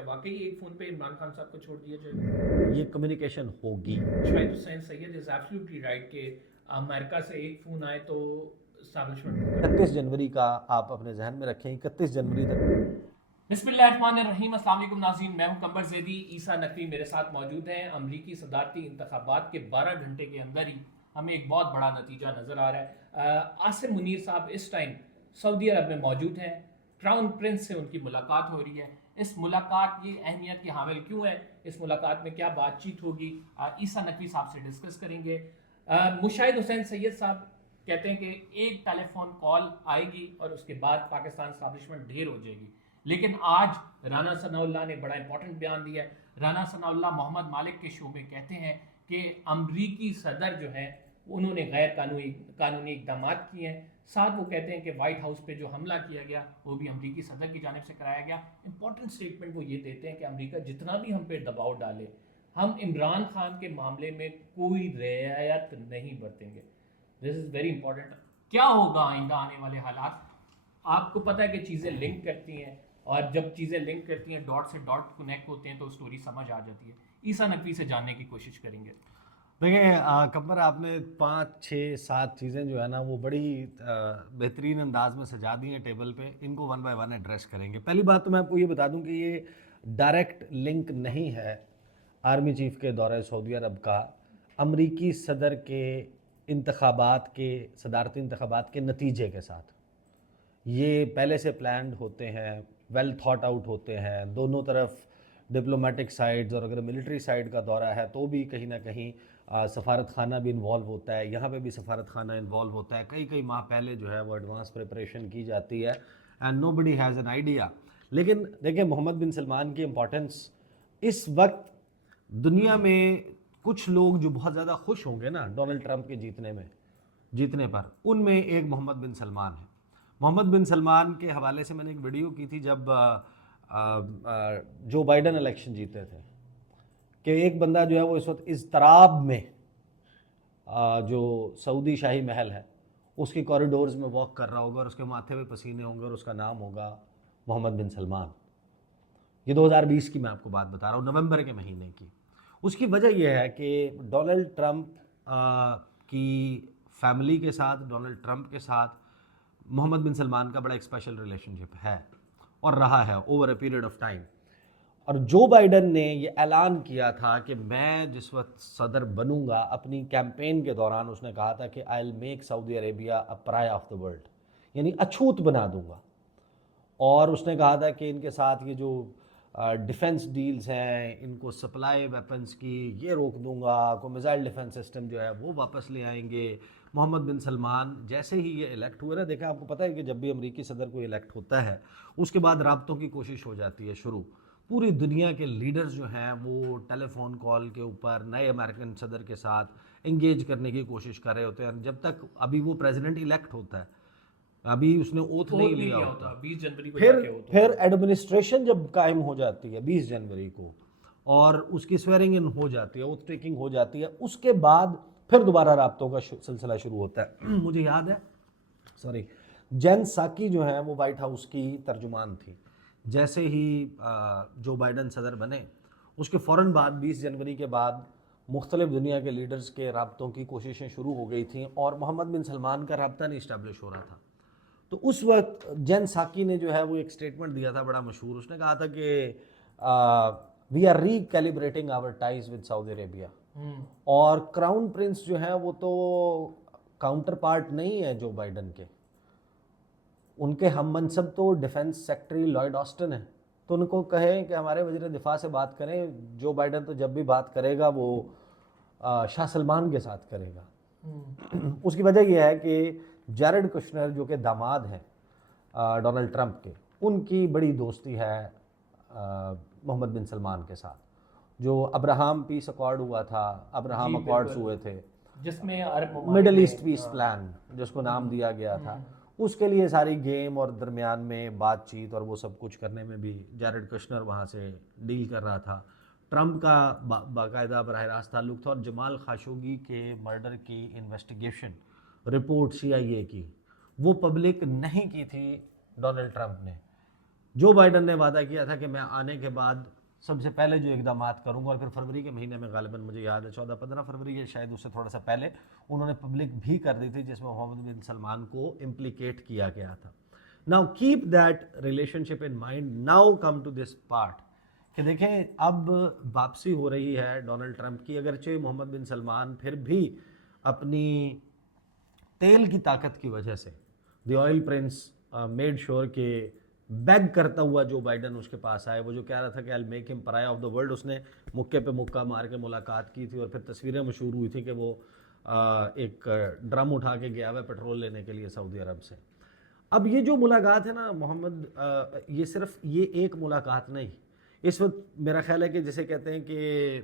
کیا واقعی ایک فون پہ عمران خان صاحب کو چھوڑ دیا جائے؟ یہ کمیونیکیشن ہوگی. شاید حسین سید از ایبسلیوٹلی رائٹ کہ امریکہ سے ایک فون آئے تو اسٹیبلشمنٹ. 31 جنوری کا آپ اپنے ذہن میں رکھیں, 31 جنوری تک. بسم اللہ الرحمن الرحیم. السلام علیکم ناظرین, میں ہوں قمر زیدی. عیسیٰ نقوی میرے ساتھ موجود ہیں. امریکی صدارتی انتخابات کے 12 گھنٹے کے اندر ہی ہمیں ایک بہت بڑا نتیجہ نظر آ رہا ہے. عاصم منیر صاحب اس ٹائم سعودی عرب میں موجود ہیں. کراؤن پرنس سے ان کی ملاقات ہو رہی ہے. اس ملاقات کی اہمیت کی حامل کیوں ہے, اس ملاقات میں کیا بات چیت ہوگی, عیسیٰ نقوی صاحب سے ڈسکس کریں گے. مشاہد حسین سید صاحب کہتے ہیں کہ ایک ٹیلی فون کال آئے گی اور اس کے بعد پاکستان اسٹیبلشمنٹ ڈھیر ہو جائے گی. لیکن آج رانا ثناء اللہ نے بڑا امپورٹنٹ بیان دیا ہے. رانا ثناء اللہ محمد مالک کے شو میں کہتے ہیں کہ امریکی صدر جو ہیں انہوں نے غیر قانونی اقدامات کیے ہیں. ساتھ وہ کہتے ہیں کہ وائٹ ہاؤس پہ جو حملہ کیا گیا وہ بھی امریکی صدر کی جانب سے کرایا گیا. امپورٹنٹ سٹیٹمنٹ وہ یہ دیتے ہیں کہ امریکہ جتنا بھی ہم پہ دباؤ ڈالے, ہم عمران خان کے معاملے میں کوئی رعایت نہیں برتیں گے. دس از ویری امپورٹنٹ. کیا ہوگا آئندہ آنے والے حالات؟ آپ کو پتہ ہے کہ چیزیں لنک کرتی ہیں, اور جب چیزیں لنک کرتی ہیں, ڈاٹ سے ڈاٹ کنیکٹ ہوتے ہیں تو سٹوری سمجھ آ جاتی ہے. عیسیٰ نقوی سے جاننے کی کوشش کریں گے. دیکھیں قمر, آپ نے 5 6 7 چیزیں جو ہے نا وہ بڑی بہترین انداز میں سجا دی ہیں ٹیبل پہ. ان کو 1 بائی 1 ایڈریس کریں گے. پہلی بات تو میں آپ کو یہ بتا دوں کہ یہ ڈائریکٹ لنک نہیں ہے آرمی چیف کے دورہ سعودی عرب کا امریکی صدر کے انتخابات کے, صدارتی انتخابات کے نتیجے کے ساتھ. یہ پہلے سے پلانڈ ہوتے ہیں, ویل تھاٹ آؤٹ ہوتے ہیں. دونوں طرف ڈپلومیٹک سائڈز, اور اگر ملٹری سائڈ کا دورہ ہے تو بھی کہیں نہ کہیں سفارت خانہ بھی انوالو ہوتا ہے. یہاں پہ بھی سفارت خانہ انوالو ہوتا ہے. کئی ماہ پہلے جو ہے وہ ایڈوانس پریپریشن کی جاتی ہے, and nobody has an idea. لیکن دیکھیں محمد بن سلمان کی امپورٹنس اس وقت دنیا میں, کچھ لوگ جو بہت زیادہ خوش ہوں گے نا ڈونلڈ ٹرمپ کے جیتنے پر, ان میں ایک محمد بن سلمان ہے. محمد بن سلمان کے حوالے سے میں نے ایک ویڈیو کی تھی جب جو بائیڈن الیکشن جیتے تھے, کہ ایک بندہ جو ہے وہ اس وقت اضطراب میں جو سعودی شاہی محل ہے اس کی کوریڈورز میں واک کر رہا ہوگا, اور اس کے ماتھے پہ پسینے ہوں گے, اور اس کا نام ہوگا محمد بن سلمان. یہ 2020 کی میں آپ کو بات بتا رہا ہوں, نومبر کے مہینے کی. اس کی وجہ یہ ہے کہ ڈونلڈ ٹرمپ کی فیملی کے ساتھ, ڈونلڈ ٹرمپ کے ساتھ محمد بن سلمان کا بڑا ایک اسپیشل ریلیشن شپ ہے اور رہا ہے over a period of time. اور جو بائیڈن نے یہ اعلان کیا تھا کہ میں جس وقت صدر بنوں گا, اپنی کیمپین کے دوران اس نے کہا تھا کہ I will make Saudi Arabia a pariah of the world, یعنی اچھوت بنا دوں گا. اور اس نے کہا تھا کہ ان کے ساتھ یہ جو ڈیفنس ڈیلز ہیں, ان کو سپلائی ویپنز کی یہ روک دوں گا, کو میزائل ڈیفنس سسٹم جو ہے وہ واپس لے آئیں گے. محمد بن سلمان جیسے ہی یہ الیکٹ ہوئے نا, دیکھا آپ کو پتہ ہے کہ جب بھی امریکی صدر کو الیکٹ ہوتا ہے اس کے بعد رابطوں کی کوشش ہو جاتی ہے شروع. پوری دنیا کے لیڈرز جو ہیں وہ ٹیلی فون کال کے اوپر نئے امریکن صدر کے ساتھ انگیج کرنے کی کوشش کر رہے ہوتے ہیں. جب تک ابھی وہ پریزیڈنٹ الیکٹ ہوتا ہے, ابھی اس نے اوتھ نہیں لیا ہوتا, 20 جنوری کو پھر ایڈمنسٹریشن جب قائم ہو جاتی ہے 20 جنوری کو, اور اس کی سویرنگ ان ہو جاتی ہے, اوتھ ٹیکنگ ہو جاتی ہے, اس کے بعد پھر دوبارہ رابطوں کا سلسلہ شروع ہوتا ہے. مجھے یاد ہے جین ساکی جو ہیں وہ وائٹ ہاؤس کی ترجمان تھی. جیسے ہی جو بائیڈن صدر بنے اس کے فوراً بعد 20 جنوری کے بعد مختلف دنیا کے لیڈرز کے رابطوں کی کوششیں شروع ہو گئی تھیں, اور محمد بن سلمان کا رابطہ نہیں اسٹیبلش ہو رہا تھا. تو اس وقت جین ساکی نے جو ہے وہ ایک سٹیٹمنٹ دیا تھا بڑا مشہور. اس نے کہا تھا کہ we are recalibrating our ties with Saudi Arabia. اور کراؤن پرنس جو ہیں وہ تو کاؤنٹر پارٹ نہیں ہے جو بائیڈن کے, ان کے ہم منصب تو ڈیفنس سیکٹری لائیڈ آسٹن ہیں. تو ان کو کہیں کہ ہمارے وزیر دفاع سے بات کریں. جو بائیڈن تو جب بھی بات کرے گا وہ شاہ سلمان کے ساتھ کرے گا. اس کی وجہ یہ ہے کہ جیرڈ کشنر جو کہ داماد ہیں ڈونلڈ ٹرمپ کے, ان کی بڑی دوستی ہے محمد بن سلمان کے ساتھ. جو ابراہم پیس ایکارڈ ہوا تھا, ابراہم ایکارڈز ہوئے تھے جس میں مڈل ایسٹ پیس پلان جس کو نام دیا گیا تھا, اس کے لیے ساری گیم اور درمیان میں بات چیت اور وہ سب کچھ کرنے میں بھی جیرڈ کشنر وہاں سے ڈیل کر رہا تھا. ٹرمپ کا باقاعدہ براہ راست تعلق تھا. اور جمال خاشوگی کے مرڈر کی انویسٹیگیشن رپورٹ CIA کی وہ پبلک نہیں کی تھی ڈونلڈ ٹرمپ نے. جو بائیڈن نے وعدہ کیا تھا کہ میں آنے کے بعد سب سے پہلے جو اقدامات کروں گا، اور پھر فروری کے مہینے میں غالباً مجھے یاد ہے 14-15 فروری یا شاید اس سے تھوڑا سا پہلے انہوں نے پبلک بھی کر دی تھی، جس میں محمد بن سلمان کو امپلیکیٹ کیا گیا تھا. Now keep that relationship in mind. Now come to this part کہ دیکھیں اب واپسی ہو رہی ہے ڈونلڈ ٹرمپ کی. اگرچہ محمد بن سلمان پھر بھی اپنی تیل کی طاقت کی وجہ سے دی آئل پرنس میڈ شور کہ بیگ کرتا ہوا جو بائیڈن اس کے پاس آئے. وہ جو کہہ رہا تھا کہ آئی میک ہم پرایا آف دا ورلڈ، اس نے مکے پہ مکہ مار کے ملاقات کی تھی، اور پھر تصویریں مشہور ہوئی تھیں کہ وہ ایک ڈرم اٹھا کے گیا ہوا ہے پیٹرول لینے کے لیے سعودی عرب سے. اب یہ جو ملاقات ہے نا محمد، یہ صرف یہ ایک ملاقات نہیں. اس وقت میرا خیال ہے کہ جسے کہتے ہیں کہ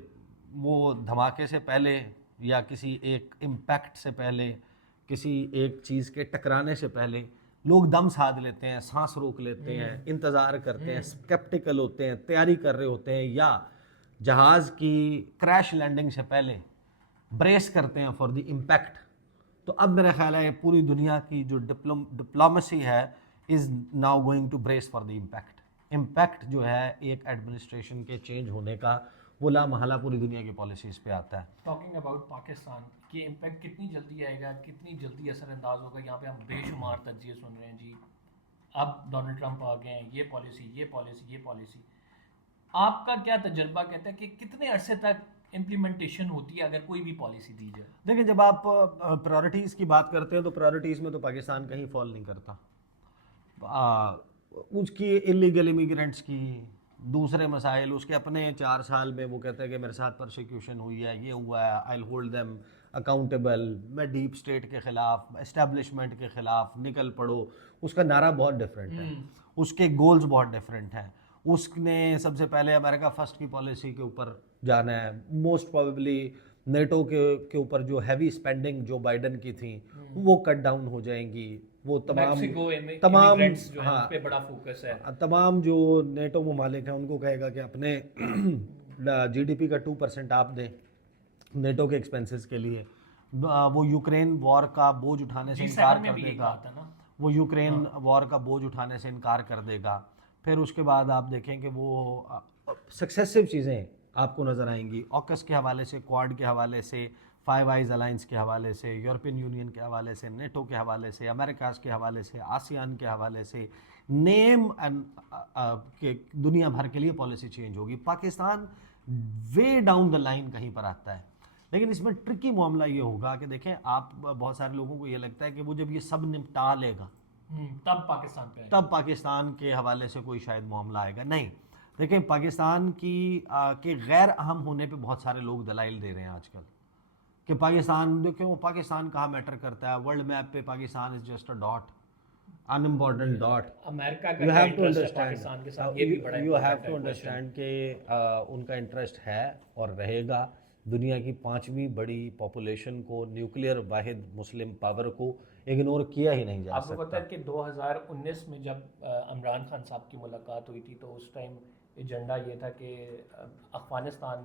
وہ دھماکے سے پہلے یا کسی ایک امپیکٹ سے پہلے، کسی ایک چیز کے ٹکرانے سے پہلے لوگ دم سادھ لیتے ہیں، سانس روک لیتے ہیں، انتظار کرتے ہیں، اسکیپٹیکل ہوتے ہیں، تیاری کر رہے ہوتے ہیں، یا جہاز کی کریش لینڈنگ سے پہلے بریس کرتے ہیں فار دی امپیکٹ. تو اب میرا خیال ہے پوری دنیا کی جو ڈپلومیسی ہے is now going to brace for the impact. Impact جو ہے ایک ایڈمنسٹریشن کے چینج ہونے کا، وہ لامحالہ پوری دنیا کی پالیسیز پہ آتا ہے. ٹاکنگ اباؤٹ پاکستان کی امپیکٹ کتنی جلدی آئے گا، کتنی جلدی اثر انداز ہوگا. یہاں پہ ہم بے شمار تجزیے سن رہے ہیں جی، اب ڈونلڈ ٹرمپ آ گئے ہیں، یہ پالیسی یہ پالیسی یہ پالیسی. آپ کا کیا تجربہ کہتا ہے کہ کتنے عرصے تک امپلیمنٹیشن ہوتی ہے اگر کوئی بھی پالیسی دی جائے؟ دیکھیں جب آپ پرائورٹیز کی بات کرتے ہیں تو پرائورٹیز میں تو پاکستان کہیں فال نہیں کرتا. اس کی انلیگل امیگرینٹس کی، دوسرے مسائل، اس کے اپنے 4 سال میں وہ کہتا ہے کہ میرے ساتھ پرسیکیوشن ہوئی ہے، یہ ہوا ہے، آئی ہولڈ دیم اکاؤنٹیبل، میں ڈیپ اسٹیٹ کے خلاف، اسٹیبلشمنٹ کے خلاف نکل پڑو. اس کا نعرہ بہت ڈفرینٹ ہے، اس کے گولز بہت ڈفرینٹ ہیں. اس نے سب سے پہلے امریکہ فرسٹ کی پالیسی کے اوپر جانا ہے. موسٹ پروبیبلی نیٹو کے اوپر جو ہیوی اسپینڈنگ جو بائیڈن کی تھیں وہ کٹ ڈاؤن ہو جائیں گی. وہ تمام جو نیٹو ممالک ہیں ان کو کہے گا کہ اپنے جی ڈی پی کا 2% آپ دیں نیٹو کے ایکسپینسز کے لیے. وہ یوکرین وار کا بوجھ اٹھانے سے انکار کر دے گا، وہ یوکرین وار کا بوجھ اٹھانے سے انکار کر دے گا. پھر اس کے بعد آپ دیکھیں کہ وہ سکسیسو چیزیں آپ کو نظر آئیں گی، آکس کے حوالے سے، کوارڈ کے حوالے سے، فائیو آئیز الائنس کے حوالے سے، یورپین یونین کے حوالے سے، نیٹو کے حوالے سے، امریکاز کے حوالے سے، آسیان کے حوالے سے، نیم کہ دنیا بھر کے لیے پالیسی چینج ہوگی. Pakistan way down the line کہیں پر آتا ہے. لیکن اس میں ٹرکی معاملہ یہ ہوگا کہ دیکھیں آپ، بہت سارے لوگوں کو یہ لگتا ہے کہ وہ جب یہ سب نپٹا لے گا تب پاکستان کے حوالے سے کوئی شاید معاملہ آئے گا. نہیں، دیکھیں پاکستان کی کے غیر اہم ہونے پہ بہت سارے لوگ دلائل دے رہے ہیں آج کل کہ پاکستان، دیکھیں وہ پاکستان کہاں میٹر کرتا ہے ورلڈ میپ پہ. Pakistan is just a dot, unimportant dot. America کا کیا انٹرسٹ ہے پاکستان کے ساتھ، یہ بھی بڑا یو ہیو ٹو انڈرسٹینڈ کہ ان کا انٹرسٹ ہے اور رہے گا. دنیا کی 5ویں بڑی پاپولیشن کو، نیوکلیئر واحد مسلم پاور کو اگنور کیا ہی نہیں جا سکتا. آپ کو پتہ ہے کہ 2019 میں جب عمران خان صاحب کی ملاقات ہوئی تھی تو اس ٹائم ایجنڈا یہ تھا کہ افغانستان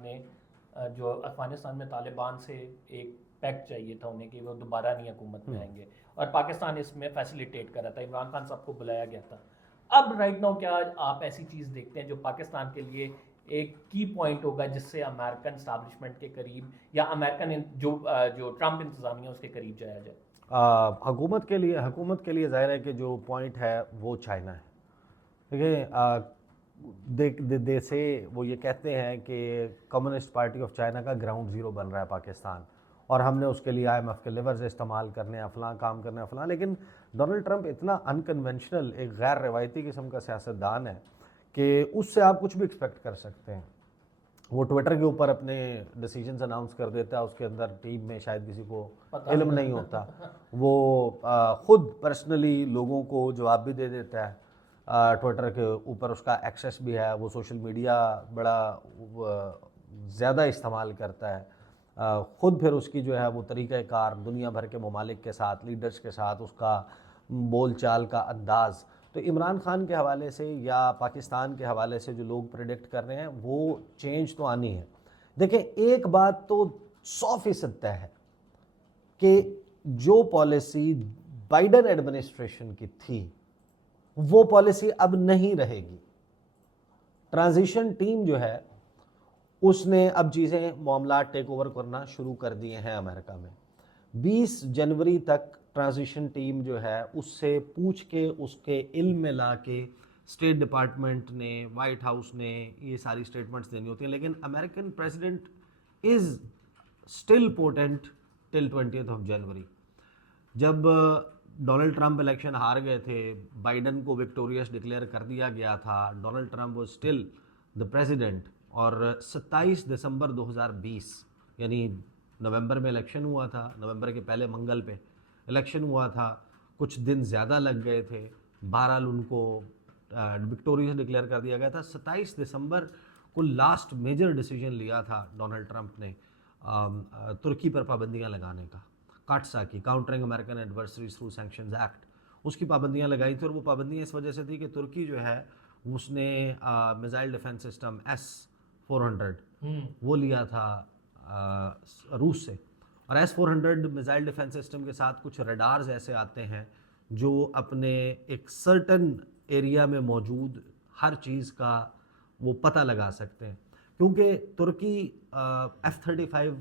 میں طالبان سے ایک پیکٹ چاہیے تھا انہیں کہ وہ دوبارہ نہیں حکومت میں آئیں گے، اور پاکستان اس میں فیسیلیٹیٹ کر رہا تھا. عمران خان صاحب کو بلایا گیا تھا. اب رائٹ ناؤ کیا آپ ایسی چیز دیکھتے ہیں جو پاکستان کے لیے ایک کی پوائنٹ ہوگا جس سے امریکن اسٹیبلشمنٹ کے قریب یا امریکن جو ٹرمپ انتظامیہ اس کے قریب جایا جائے؟ حکومت کے لیے ظاہر ہے کہ جو پوائنٹ ہے وہ چائنا ہے. دیکھیں سے وہ یہ کہتے ہیں کہ کمیونسٹ پارٹی آف چائنا کا گراؤنڈ زیرو بن رہا ہے پاکستان، اور ہم نے اس کے لیے IMF کے لیورز استعمال کرنے ہیں، فلاں کام کرنے ہیں فلاں. لیکن ڈونلڈ ٹرمپ اتنا انکنونشنل، ایک غیر روایتی قسم کا سیاستدان ہے کہ اس سے آپ کچھ بھی ایکسپیکٹ کر سکتے ہیں. وہ ٹویٹر کے اوپر اپنے ڈیسیجنز اناؤنس کر دیتا ہے، اس کے اندر ٹیم میں شاید کسی کو علم نہیں ہوتا. وہ خود پرسنلی لوگوں کو جواب بھی دے دیتا ہے. ٹویٹر کے اوپر اس کا ایکسیس بھی ہے. وہ سوشل میڈیا بڑا زیادہ استعمال کرتا ہے. خود پھر اس کی جو ہے وہ طریقہ کار دنیا بھر کے ممالک کے ساتھ، لیڈرز کے ساتھ، اس کا بول چال کا انداز. تو عمران خان کے حوالے سے یا پاکستان کے حوالے سے جو لوگ پریڈکٹ کر رہے ہیں وہ چینج تو آنی ہے. دیکھیں ایک بات تو 100% طے ہے کہ جو پالیسی بائیڈن ایڈمنسٹریشن کی تھی وہ پالیسی اب نہیں رہے گی. ٹرانزیشن ٹیم جو ہے اس نے اب چیزیں معاملات ٹیک اوور کرنا شروع کر دیے ہیں امریکہ میں. 20 جنوری تک ٹرانزیشن ٹیم جو ہے اس سے پوچھ کے اس کے علم میں لا کے اسٹیٹ ڈپارٹمنٹ نے, وائٹ ہاؤس نے یہ ساری اسٹیٹمنٹس دینی ہوتی ہیں. لیکن American president is still potent till 20 January. جب ڈونلڈ ٹرمپ الیکشن ہار گئے تھے, بائیڈن کو وکٹوریس ڈکلیئر کر دیا گیا تھا, Donald Trump was still the president. اور 27 دسمبر 2020 یعنی نومبر میں الیکشن ہوا تھا, نومبر کے پہلے منگل پہ الیکشن ہوا تھا, کچھ دن زیادہ لگ گئے تھے, بہرحال ان کو وکٹوریس ڈکلیئر کر دیا گیا تھا. 27 دسمبر کو لاسٹ میجر ڈیسیجن لیا تھا ڈونلڈ ٹرمپ نے ترکی پر پابندیاں لگانے کا. کاٹسا کی countering American adversaries through sanctions act, اس کی پابندیاں لگائی تھیں. اور وہ پابندیاں اس وجہ سے تھی کہ ترکی جو ہے اس نے میزائل ڈیفنس سسٹم S-400 وہ لیا تھا روس سے. اور S-400 میزائل ڈیفنس سسٹم کے ساتھ کچھ ریڈارز ایسے آتے ہیں جو اپنے ایک سرٹن ایریا میں موجود ہر چیز کا وہ پتہ لگا سکتے ہیں. کیونکہ ترکی F-35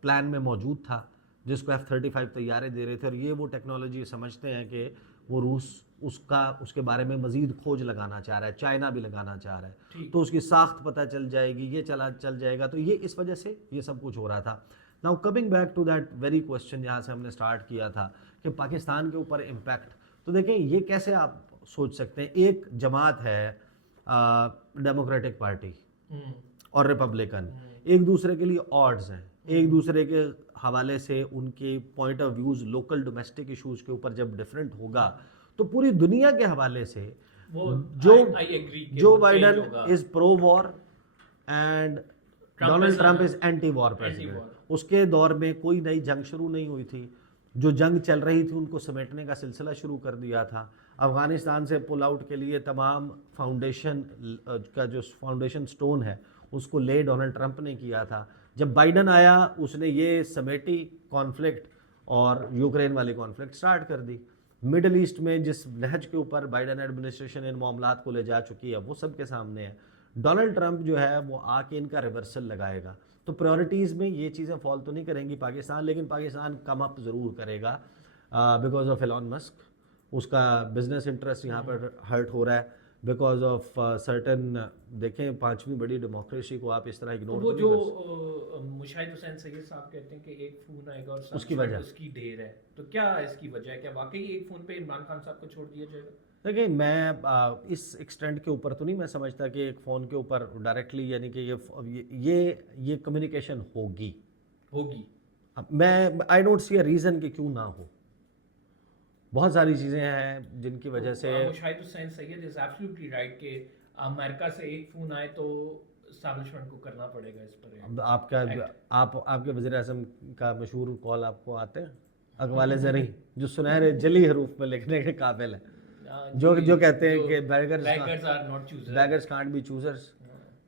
پلان میں موجود تھا جس کو F-35 طیارے دے رہے تھے, اور یہ وہ ٹیکنالوجی سمجھتے ہیں کہ وہ روس اس کے بارے میں مزید کھوج لگانا چاہ رہا ہے, چائنا بھی لگانا چاہ رہا ہے, تو اس کی ساخت پتہ چل جائے گی, یہ چل جائے گا. تو یہ اس وجہ سے یہ سب کچھ ہو رہا تھا. Now coming back to that very question جہاں سے ہم نے اسٹارٹ کیا تھا کہ پاکستان کے اوپر امپیکٹ, تو دیکھیں یہ کیسے آپ سوچ سکتے ہیں. ایک جماعت ہے ڈیموکریٹک پارٹی اور ریپبلکن, ایک دوسرے کے لیے آڈز ہیں, ایک دوسرے کے حوالے سے ان کے point of views local domestic issues کے اوپر جب ڈفرینٹ ہوگا تو پوری دنیا کے حوالے سے Joe Biden is pro war and Donald Trump is anti war president. اس کے دور میں کوئی نئی جنگ شروع نہیں ہوئی تھی, جو جنگ چل رہی تھی ان کو سمیٹنے کا سلسلہ شروع کر دیا تھا. افغانستان سے پل آؤٹ کے لیے تمام فاؤنڈیشن کا جو فاؤنڈیشن سٹون ہے اس کو لے ڈونلڈ ٹرمپ نے کیا تھا. جب بائیڈن آیا اس نے یہ سمیٹی کانفلکٹ اور یوکرین والی کانفلکٹ سٹارٹ کر دی. مڈل ایسٹ میں جس نہج کے اوپر بائیڈن ایڈمنسٹریشن ان معاملات کو لے جا چکی ہے وہ سب کے سامنے ہے. ڈونلڈ ٹرمپ جو ہے وہ آ کے ان کا ریورسل لگائے گا. تو پریورٹیز میں یہ چیزیں فال تو نہیں کریں گی پاکستان, لیکن پاکستان کم اپ ضرور کرے گا بیکاز آف ایلون مسک. اس کا بزنس انٹرسٹ یہاں پر ہرٹ ہو رہا ہے بیکاز آف سرٹن. دیکھیں 5ویں بڑی ڈیموکریسی کو آپ اس طرح اگنور وہ جو مشاہد حسین سید صاحب کہتے ہیں کہ ایک فون آئے گا اور اس کی وجہ اس کی ڈھیر ہے, تو کیا اس کی وجہ ہے؟ کیا واقعی ایک فون پہ عمران خان صاحب کو چھوڑ دیا جائے گا؟ دیکھیں میں اس ایکسٹینٹ کے اوپر تو نہیں میں سمجھتا کہ ایک فون کے اوپر ڈائریکٹلی یعنی کہ یہ کمیونیکیشن ہوگی. میں I don't see a reason کہ کیوں نہ ہو. بہت ساری چیزیں ہیں جن کی وجہ سے مشاہد حسین سید از ایبسلیوٹلی رائٹ کہ امریکہ سے ایک فون آئے تو اسٹیبلشمنٹ کو کرنا پڑے گا اس پر. آپ کے وزیر اعظم کا مشہور کال آپ کو آتے ہیں اقوال زرعی جو سنہرے جلی حروف میں لکھنے کے قابل ہیں, جو کہتے ہیں کہ beggars can't be choosers,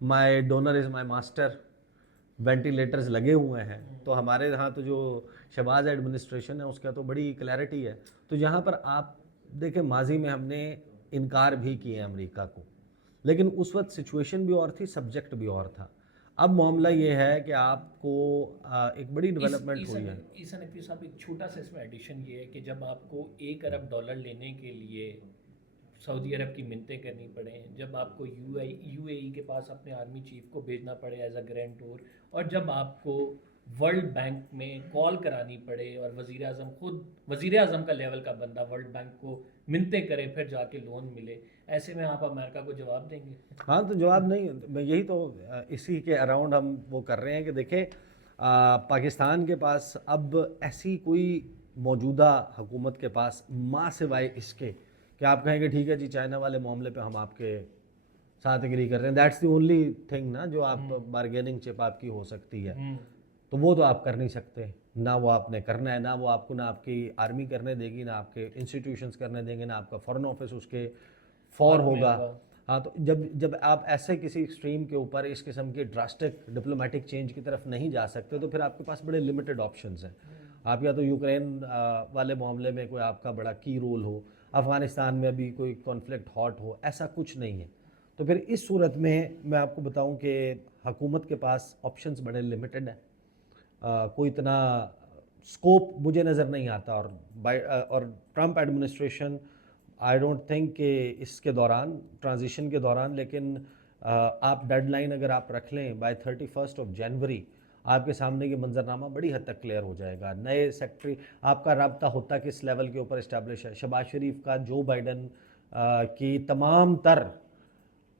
my donor is my master, ventilators لگے ہوئے ہیں. تو ہمارے یہاں تو جو شہباز ایڈمنسٹریشن ہے اس کا تو بڑی کلیئرٹی ہے. تو یہاں پر آپ دیکھیں ماضی میں ہم نے انکار بھی کیے امریکہ کو, لیکن اس وقت سچویشن بھی اور تھی, سبجیکٹ بھی اور تھا. اب معاملہ یہ ہے کہ آپ کو ایک بڑی ڈیولپمنٹ ہوئی ہے. عیسیٰ نقوی صاحب ایک چھوٹا سا اس میں ایڈیشن یہ ہے کہ جب آپ کو $1 ارب لینے کے لیے سعودی عرب کی منتیں کرنی پڑیں, جب آپ کو یو اے ای کے پاس اپنے آرمی چیف کو بھیجنا پڑے ایز اے گرانٹور, اور جب آپ کو ورلڈ بینک میں کال کرانی پڑے اور وزیر اعظم کا لیول کا بندہ ورلڈ بینک کو منتیں کرے پھر جا کے لون ملے, ایسے میں آپ امریکہ کو جواب دیں گے؟ ہاں تو جواب نہیں, میں یہی تو اسی کے اراؤنڈ ہم وہ کر رہے ہیں کہ دیکھیں پاکستان کے پاس اب ایسی کوئی موجودہ حکومت کے پاس ماں سوائے اس کے کہ آپ کہیں گے ٹھیک ہے جی چائنا والے معاملے پہ ہم آپ کے ساتھ ایگری کر رہے ہیں, دیٹس دی اونلی تھنگ نا جو آپ بارگیننگ چپ آپ کی ہو سکتی ہے. تو وہ تو آپ کر نہیں سکتے, نہ وہ آپ نے کرنا ہے, نہ وہ آپ کو, نہ آپ کی آرمی کرنے دے گی, نہ آپ کے انسٹیٹیوشنز کرنے دیں گے, نہ آپ کا فارن آفس اس کے فور ہوگا. ہاں تو جب آپ ایسے کسی ایکسٹریم کے اوپر اس قسم کی ڈراسٹک ڈپلومیٹک چینج کی طرف نہیں جا سکتے تو پھر آپ کے پاس بڑے لمیٹڈ آپشنز ہیں. آپ یا تو یوکرین والے معاملے میں کوئی آپ کا بڑا کی رول ہو, افغانستان میں ابھی کوئی کانفلکٹ ہاٹ ہو، ایسا کچھ نہیں ہے. تو پھر اس صورت میں میں آپ کو بتاؤں کہ حکومت کے پاس آپشنز بڑے لمیٹڈ ہیں. کوئی اتنا اسکوپ مجھے نظر نہیں آتا. اور Trump administration I don't think کہ اس کے دوران ٹرانزیشن کے دوران، لیکن آپ ڈیڈ لائن اگر آپ رکھ لیں بائی 31 جنوری، آپ کے سامنے یہ منظرنامہ بڑی حد تک کلیئر ہو جائے گا. نئے سیکٹری آپ کا رابطہ ہوتا کس لیول کے اوپر اسٹیبلش ہے. شہباز شریف کا جو بائیڈن کی تمام تر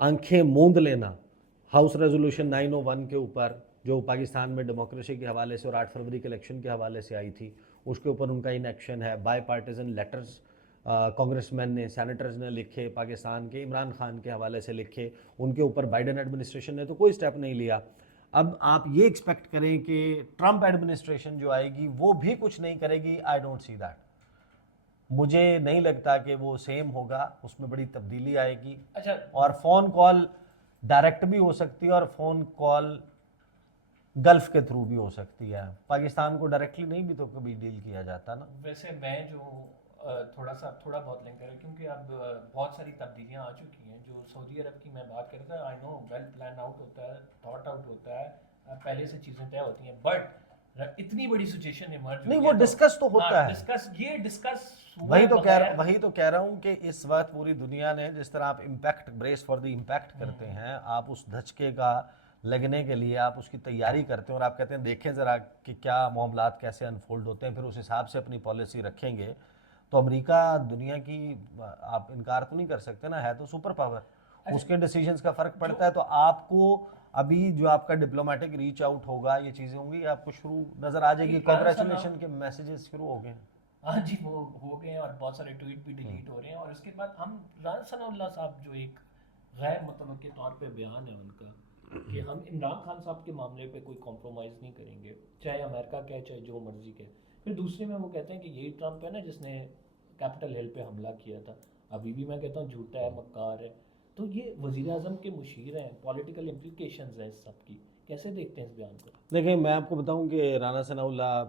آنکھیں موند لینا ہاؤس ریزولوشن 901 کے اوپر، جو پاکستان میں ڈیموکریسی کے حوالے سے اور 8 فروری کے الیکشن کے حوالے سے آئی تھی، اس کے اوپر ان کا ان ایکشن ہے. بائی پارٹیزن لیٹرز کانگریس مین نے، سینیٹرز نے لکھے، پاکستان کے عمران خان کے حوالے سے لکھے، ان کے اوپر بائیڈن ایڈمنسٹریشن نے تو کوئی سٹیپ نہیں لیا. اب آپ یہ ایکسپیکٹ کریں کہ ٹرمپ ایڈمنسٹریشن جو آئے گی وہ بھی کچھ نہیں کرے گی، آئی ڈونٹ سی دیٹ. مجھے نہیں لگتا کہ وہ سیم ہوگا، اس میں بڑی تبدیلی آئے گی. اچھا، اور فون کال ڈائریکٹ بھی ہو سکتی ہے اور فون کال گلف کے تھرو بھی ہو سکتی ہے. پاکستان کو ڈائریکٹلی نہیں بھی تو کبھی ڈیل کیا جاتا نا. ویسے میں جو تھوڑا بہت لنک کریں، کیونکہ اب بہت ساری تبدیلیاں آ چکی ہیں. جو سعودی عرب کی میں بات کرتا ہوں، آئی نو ویل پلان آؤٹ ہوتا ہے، تھاٹ آؤٹ ہوتا ہے، پہلے سے چیزیں طے ہوتی ہیں، بٹ اتنی بڑی سچویشن ایمرج نہیں، وہ ڈسکس تو ہوتا ہے. ڈسکس وہی تو کہہ رہا ہوں کہ اس وقت پوری دنیا نے جس طرح آپ impact brace for the impact کرتے ہیں، آپ اس دھچکے کا لگنے کے لیے آپ اس کی تیاری کرتے ہیں اور آپ کہتے ہیں دیکھیں ذرا کہ کیا معاملات کیسے انفولڈ ہوتے ہیں، پھر اس حساب سے اپنی پالیسی رکھیں گے. تو امریکہ دنیا کی آپ انکار تو نہیں کر سکتے نا، ہے تو سپر پاور. اس کے ڈیسیجنز کا فرق پڑتا ہے. تو آپ کو ابھی جو آپ کا ڈپلومیٹک ریچ آؤٹ ہوگا، یہ چیزیں ہوں گی، آپ کو شروع نظر آ جائے گی. کانگریچولیشن کے میسیجز شروع ہو گئے ہیں. ہاں جی، وہ ہو گئے ہیں اور بہت سارے ٹویٹ بھی ڈیلیٹ ہو رہے ہیں. اور اس کے بعد ہم رانا ثناء اللہ صاحب جو ایک غیر متوقع طور پہ بیان ہے ان کا کہ ہم عمران خان صاحب کے معاملے پہ کوئی کمپرومائز نہیں کریں گے، چاہے امریکہ کہے چاہے جو مرضی کہے. پھر دوسرے میں وہ کہتے ہیں کہ یہی ٹرمپ ہے نا جس نے کیپٹل ہل پہ حملہ کیا تھا. ابھی بھی میں کہتا ہوں جھوٹا ہے، مکار ہے. تو یہ وزیر اعظم کے مشیر ہیں، پولیٹیکل امپلیکیشنز ہیں اس سب کی. کیسے دیکھتے ہیں اس بیان کو؟ دیکھیں، میں آپ کو بتاؤں کہ رانا ثناء اللہ،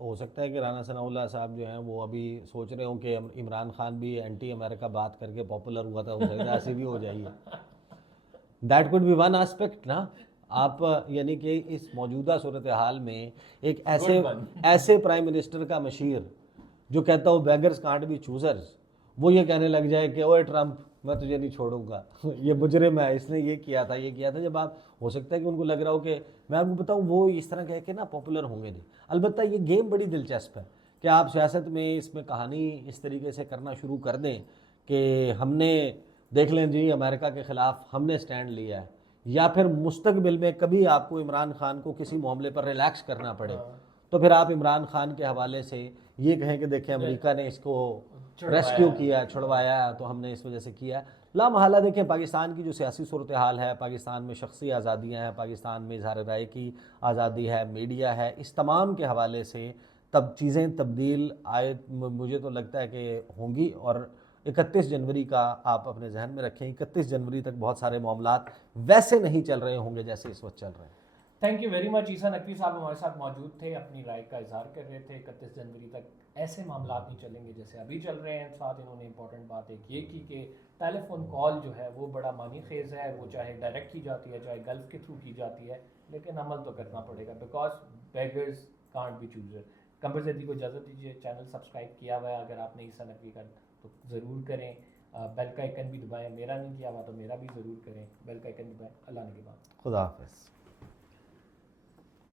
ہو سکتا ہے کہ رانا ثناء اللہ صاحب جو ہیں وہ ابھی سوچ رہے ہوں کہ عمران خان بھی اینٹی امریکہ بات کر کے پاپولر ہوا تھا، ہو سکتا ہے ایسی بھی ہو جائیے. That could be one aspect نا. آپ یعنی کہ اس موجودہ صورتحال میں ایک ایسے پرائم منسٹر کا مشیر جو کہتا ہو بیگرز کانٹ بی چوزرز، وہ یہ کہنے لگ جائے کہ اوے ٹرمپ میں تجھے نہیں چھوڑوں گا، یہ مجرم ہے، اس نے یہ کیا تھا. جب آپ ہو سکتا ہے کہ ان کو لگ رہا ہو کہ میں آپ کو بتاؤں وہ اس طرح کہہ کے نا پاپولر ہوں گے نہیں. البتہ یہ گیم بڑی دلچسپ ہے کہ آپ سیاست میں اس میں کہانی اس طریقے سے کرنا شروع کر دیں کہ ہم نے دیکھ لیں جی امریکہ کے خلاف ہم نے سٹینڈ لیا ہے، یا پھر مستقبل میں کبھی آپ کو عمران خان کو کسی معاملے پر ریلیکس کرنا پڑے تو پھر آپ عمران خان کے حوالے سے یہ کہیں کہ دیکھیں امریکہ نے اس کو ریسکیو کیا، چھڑوایا، تو ہم نے اس وجہ سے کیا. لا محالہ دیکھیں پاکستان کی جو سیاسی صورتحال ہے، پاکستان میں شخصی آزادیاں ہیں، پاکستان میں اظہار رائے کی آزادی ہے، میڈیا ہے، اس تمام کے حوالے سے چیزیں تبدیل آئے مجھے تو لگتا ہے کہ ہوں گی. اور 31 جنوری کا آپ اپنے ذہن میں رکھیں، 31 جنوری تک بہت سارے معاملات ویسے نہیں چل رہے ہوں گے جیسے اس وقت چل رہے ہیں. Thank you very much. Isa Naqvi صاحب ہمارے ساتھ موجود تھے، اپنی رائے کا اظہار کر رہے تھے. 31 جنوری تک ایسے معاملات نہیں چلیں گے جیسے ابھی چل رہے ہیں. ساتھ انہوں نے امپورٹنٹ بات ایک یہ کی کہ ٹیلی فون کال جو ہے وہ بڑا معنی خیز ہے، وہ چاہے ڈائریکٹ کی جاتی ہے چاہے گلف کے تھرو کی جاتی ہے، لیکن عمل تو کرنا پڑے گا، because beggars can't be chooser. Qamar Zaidi کو اجازت دیجیے. چینل سبسکرائب کیا ہوا ہے اگر آپ نے عیسیٰ نقوی کا تو ضرور کریں. بیل کا آئکن بھی دبائیں، میرا نہیں کیا ہوا تو میرا بھی ضرور کریں. بیل کا آئکن دبائیں. اللہ نگہبان. خدا حافظ.